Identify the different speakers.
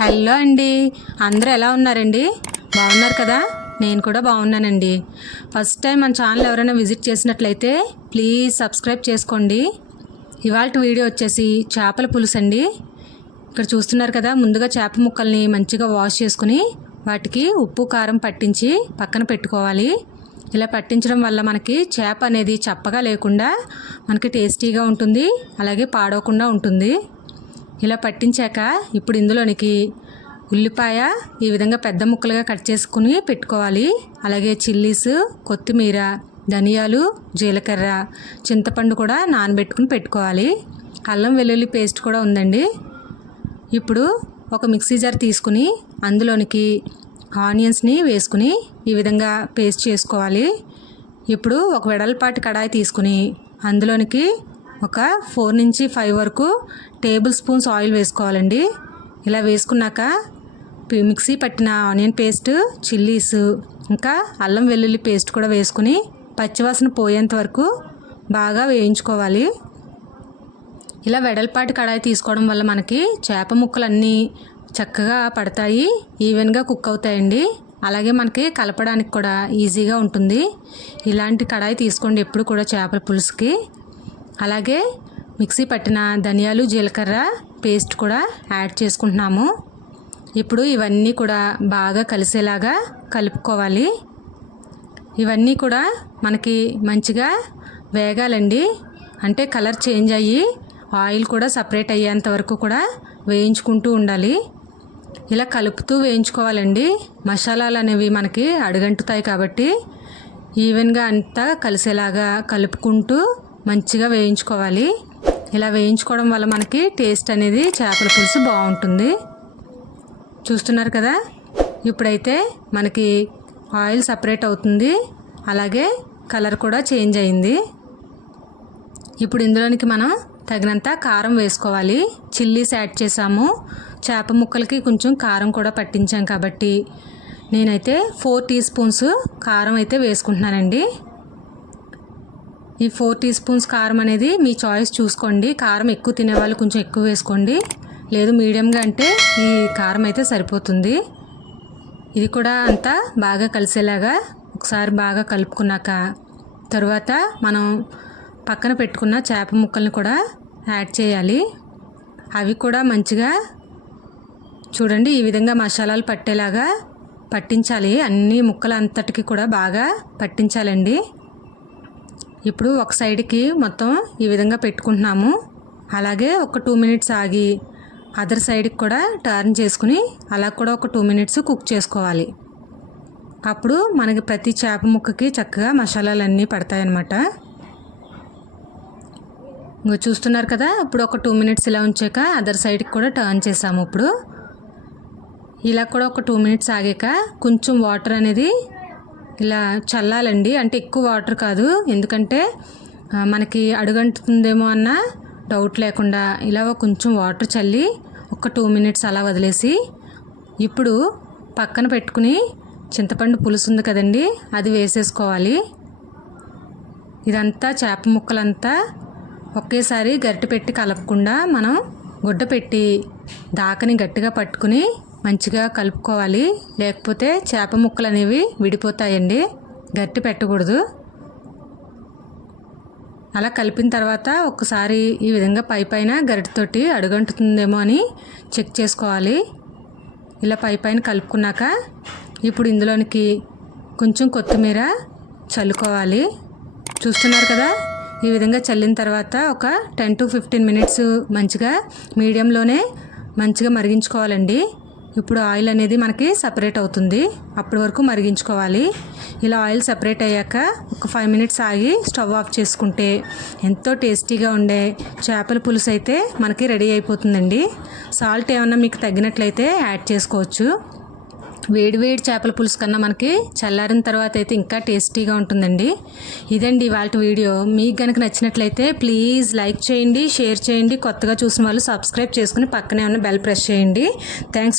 Speaker 1: Hello అండి. అందరూ ఎలా ఉన్నారండి? బాగున్నారు కదా? నేను కూడా బాగున్నానండి. ఫస్ట్ టైం మన ఛానల్ ఎవరైనా విజిట్ చేసినట్లయితే ప్లీజ్ సబ్స్క్రైబ్ చేసుకోండి. ఇవాళ వీడియో వచ్చేసి చేపల పులుసు అండి. ఇక్కడ చూస్తున్నారు కదా ముందుగా చేప ముక్కల్ని మంచిగా వాష్ చేసుకుని వాటికి ఉప్పు కారం పట్టించి పక్కన పెట్టుకోవాలి. ఇలా పట్టించడం వల్ల మనకి చేప అనేది చప్పగా లేకుండా మనకి టేస్టీగా ఉంటుంది అలాగే పాడవకుండా ఉంటుంది. ఇలా పట్టించాక ఇప్పుడు ఇందులోనికి ఉల్లిపాయ ఈ విధంగా పెద్ద ముక్కలుగా కట్ చేసుకుని పెట్టుకోవాలి. అలాగే చిల్లీస్ కొత్తిమీర ధనియాలు జీలకర్ర చింతపండు కూడా నానబెట్టుకుని పెట్టుకోవాలి. అల్లం వెల్లుల్లి పేస్ట్ కూడా ఉందండి. ఇప్పుడు ఒక మిక్సీ జార్ తీసుకుని అందులోనికి ఆనియన్స్ని వేసుకుని ఈ విధంగా పేస్ట్ చేసుకోవాలి. ఇప్పుడు ఒక వెడల్పాటి కడాయి తీసుకుని అందులోనికి ఒక ఫోర్ నుంచి ఫైవ్ వరకు టేబుల్ స్పూన్స్ ఆయిల్ వేసుకోవాలండి. ఇలా వేసుకున్నాక మిక్సీ పట్టిన ఆనియన్ పేస్ట్ చిల్లీస్ ఇంకా అల్లం వెల్లుల్లి పేస్ట్ కూడా వేసుకుని పచ్చివాసన పోయేంత వరకు బాగా వేయించుకోవాలి. ఇలా వెడల్పాటి కడాయి తీసుకోవడం వల్ల మనకి చేప ముక్కలన్నీ చక్కగా పడతాయి ఈవెన్గా కుక్ అవుతాయండి. అలాగే మనకి కలపడానికి కూడా ఈజీగా ఉంటుంది. ఇలాంటి కడాయి తీసుకోండి ఎప్పుడు కూడా చేపల పులుసుకి. అలాగే మిక్సీ పట్టిన ధనియాలు జీలకర్ర పేస్ట్ కూడా యాడ్ చేసుకుంటున్నాము. ఇప్పుడు ఇవన్నీ కూడా బాగా కలిసేలాగా కలుపుకోవాలి. ఇవన్నీ కూడా మనకి మంచిగా వేగాలండి. అంటే కలర్ చేంజ్ అయ్యి ఆయిల్ కూడా సపరేట్ అయ్యేంత వరకు కూడా వేయించుకుంటూ ఉండాలి. ఇలా కలుపుతూ వేయించుకోవాలండి. మసాలాలు అనేవి మనకి అడుగంటుతాయి కాబట్టి ఈవెన్గా అంతా కలిసేలాగా కలుపుకుంటూ మంచిగా వేయించుకోవాలి. ఇలా వేయించుకోవడం వల్ల మనకి టేస్ట్ అనేది చేపల పులుసు బాగుంటుంది. చూస్తున్నారు కదా? ఇప్పుడైతే మనకి ఆయిల్ సపరేట్ అవుతుంది. అలాగే కలర్ కూడా చేంజ్ అయింది. ఇప్పుడు ఇందులోనికి మనం తగినంత కారం వేసుకోవాలి. చిల్లీస్ యాడ్ చేసాము. చేప ముక్కలకి కొంచెం కారం కూడా పట్టించాం కాబట్టి నేనైతే ఫోర్ టీ స్పూన్స్ కారం అయితే వేసుకుంటున్నానండి. ఈ ఫోర్ టీ స్పూన్స్ కారం అనేది మీ చాయిస్ చూసుకోండి. కారం ఎక్కువ తినేవాళ్ళు కొంచెం ఎక్కువ వేసుకోండి. లేదు మీడియంగా అంటే ఈ కారం అయితే సరిపోతుంది. ఇది కూడా అంతా బాగా కలిసేలాగా ఒకసారి బాగా కలుపుకున్నాక తర్వాత మనం పక్కన పెట్టుకున్న చేప ముక్కల్ని కూడా యాడ్ చేయాలి. అవి కూడా మంచిగా చూడండి ఈ విధంగా మసాలాలు పట్టేలాగా పట్టించాలి. అన్ని ముక్కలు అంతటికి కూడా బాగా పట్టించాలండి. ఇప్పుడు ఒక సైడ్కి మొత్తం ఈ విధంగా పెట్టుకుంటున్నాము. అలాగే ఒక టూ మినిట్స్ ఆగి అదర్ సైడ్కి కూడా టర్న్ చేసుకుని అలా కూడా ఒక టూ మినిట్స్ కుక్ చేసుకోవాలి. అప్పుడు మనకి ప్రతి చేప ముక్కకి చక్కగా మసాలాలు అన్నీ పడతాయి అన్నమాట ఇంకో చూస్తున్నారు కదా ఇప్పుడు ఒక టూ మినిట్స్ ఇలా ఉంచాక అదర్ సైడ్కి కూడా టర్న్ చేసాము ఇప్పుడు. ఇలా కూడా ఒక టూ మినిట్స్ ఆగాక కొంచెం వాటర్ అనేది ఇలా చల్లాలండి. అంటే ఎక్కువ వాటర్ కాదు. ఎందుకంటే మనకి అడుగంటుతుందేమో అన్న డౌట్ లేకుండా ఇలా కొంచెం వాటర్ చల్లి ఒక టూ మినిట్స్ అలా వదిలేసి ఇప్పుడు పక్కన పెట్టుకుని చింతపండు పులుసు ఉంది కదండి అది వేసేసుకోవాలి. ఇదంతా చేప ముక్కలంతా ఒకేసారి గరిటె పెట్టి కలపకుండా మనం గుడ్డ పెట్టి దాకని గట్టిగా పట్టుకుని మంచిగా కలుపుకోవాలి. లేకపోతే చేప ముక్కలు అనేవి విడిపోతాయండి. గట్టి పెట్టకూడదు. అలా కలిపిన తర్వాత ఒకసారి ఈ విధంగా పై పైన గరిటతోటి అడుగంటుతుందేమో అని చెక్ చేసుకోవాలి. ఇలా పై పైన కలుపుకున్నాక ఇప్పుడు ఇందులోనికి కొంచెం కొత్తిమీర చల్లుకోవాలి. చూస్తున్నారు కదా? ఈ విధంగా చల్లిన తర్వాత ఒక టెన్ టు ఫిఫ్టీన్ మినిట్స్ మంచిగా మీడియంలోనే మంచిగా మరిగించుకోవాలండి. ఇప్పుడు ఆయిల్ అనేది మనకి సపరేట్ అవుతుంది. అప్పటి వరకు మరిగించుకోవాలి. ఇలా ఆయిల్ సపరేట్ అయ్యాక ఒక ఫైవ్ మినిట్స్ ఆగి స్టవ్ ఆఫ్ చేసుకుంటే ఎంతో టేస్టీగా ఉండే చేపల పులుసు అయితే మనకి రెడీ అయిపోతుందండి. సాల్ట్ ఏమన్నా మీకు తగ్గినట్లయితే యాడ్ చేసుకోవచ్చు. వేడి వేడి చేపల పులుసు కన్నా మనకి చల్లారిన తర్వాత అయితే ఇంకా టేస్టీగా ఉంటుందండి. ఇదండి ఇవాళ వీడియో. మీకు కనుక నచ్చినట్లయితే ప్లీజ్ లైక్ చేయండి షేర్ చేయండి. కొత్తగా చూసిన వాళ్ళు సబ్స్క్రైబ్ చేసుకుని పక్కనే ఉన్న బెల్ ప్రెస్ చేయండి. థ్యాంక్స్